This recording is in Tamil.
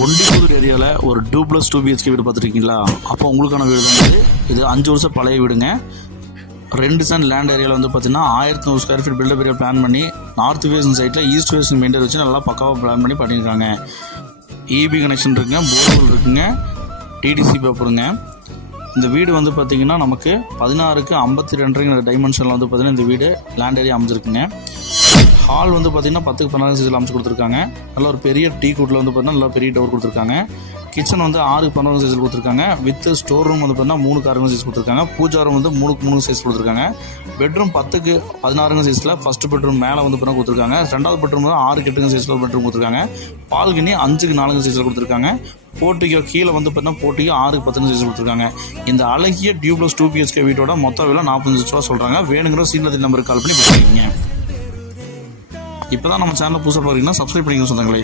ஒண்டிபுதூர் ஏரியாவில் ஒரு 2+2 BHK வீடு பார்த்துருக்கீங்களா? அப்போ உங்களுக்கான வீடு தான் இது 5 வருஷம் பழைய வீடுங்க. 2 சென்ட் லேண்ட் ஏரியாவில் வந்து பார்த்தீங்கன்னா 1100 square feet built up area plan பண்ணி நார்த் ஃபேஸிங் சைட்டில் ஈஸ்ட் ஃபேஸிங் மெயின்டர் வச்சு நல்லா பக்காவாக பிளான் பண்ணி பண்ணியிருக்காங்க. இபி கனெக்ஷன் இருக்குங்க, போர்வெல் இருக்குங்க, டிடிசி பேப்பருங்க. இந்த வீடு வந்து பார்த்திங்கன்னா நமக்கு 16க்கு 52 டைமென்ஷனில் வந்து பார்த்திங்கன்னா இந்த வீடு லேண்ட் ஏரியா அமைஞ்சிருக்குங்க. ஹால் வந்து பார்த்திங்கன்னா 10க்கு 16 சைஸில் அமைச்சு கொடுத்துருக்காங்க. நல்ல ஒரு பெரிய டீ கூட்டில் வந்து பார்த்திங்கன்னா நல்லா பெரிய டோர் கொடுத்துருக்காங்க. கிச்சன் வந்து 6க்கு 11 சைஸில் கொடுத்துருக்காங்க. வித் ஸ்டோர் ரூம் வந்து பார்த்தீங்கன்னா 3க்கு 6 சைஸ் கொடுத்துருக்காங்க. பூஜா ரூம் வந்து 3க்கு 3 சைஸ் கொடுத்துருக்காங்க. பெட்ரூம் 10க்கு 16 சைஸில் ஃபர்ஸ்ட் பெட்ரூம் மேலே வந்து பார்த்தீங்கன்னா கொடுத்துருக்காங்க. ரெண்டாவது பெட்ரூம் வந்து 6க்கு 8 சைஸில் பெட்ரூம் கொடுத்துருக்காங்க. பால்கனி 5க்கு 4 சைஸில் கொடுத்துருக்காங்க. போர்ட்டிகோ கீழே வந்து பார்த்தீங்கன்னா போர்ட்டிகோ 6க்கு 10 சைஸ் கொடுத்துருக்காங்க. இந்த அழகிய 2+2 BHK வீட்டோட மொத்த விலை 45 லட்ச ரூபா சொல்கிறாங்க. வேணுங்கிற சீனியர் நம்பருக்கு கால் பண்ணி பண்ணிக்கோங்க. இப்போ தான் நம்ம சேனல் புதுசாக பார்க்குறீங்கன்னா சப்ஸ்கிரைப் பண்ணிக்கணும் சொந்தங்களே.